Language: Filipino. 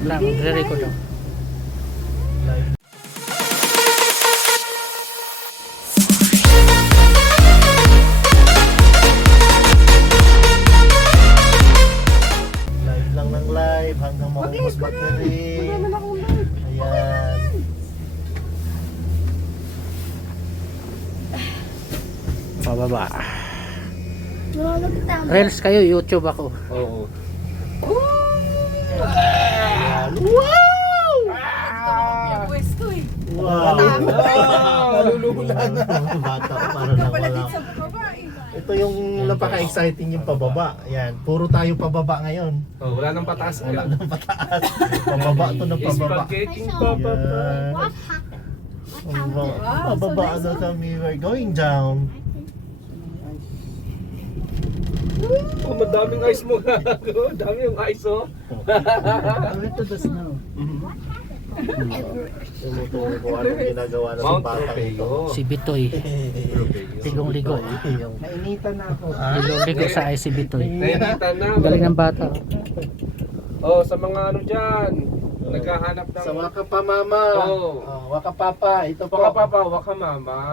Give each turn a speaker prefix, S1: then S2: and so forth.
S1: Na, magre-record ako.
S2: Live. Live lang ng live hanggang maubos battery. Ayan.
S1: Pababa. Reels kayo, YouTube ako.
S3: Oo.
S2: Ayan. Wow!
S4: Pwesto eh.
S2: Wow!
S3: Nalulula na.
S2: Bata pa para na
S4: Pala
S2: wala.
S4: din sa babae.
S2: Ito yung napaka-exciting yung pababa. Ayan, puro tayo pababa ngayon.
S3: Oh, wala nang pataas.
S2: Wala nang pataas. Pababa to ng pababa.
S3: Spaghetti pababa.
S2: Yan. Pababa na kami. We're going down.
S3: Oh, madaming ice mo. Dami yung ice, oh.
S2: Tumutuloy ko anong ginagawa na sa
S3: Mount
S2: bata ito.
S3: Tropeo.
S1: Si Bitoy. Ligong-ligo.
S2: Nainitan na ako.
S1: Ligong-ligo sa ay si Bitoy.
S3: Nainitan na.
S1: Galing ng bata.
S3: Oh, sa mga ano dyan. Naghahanap ng...
S2: Sa Waka pa mama.
S3: Oo.
S2: Waka papa. Ito po.
S3: Papa, waka mama.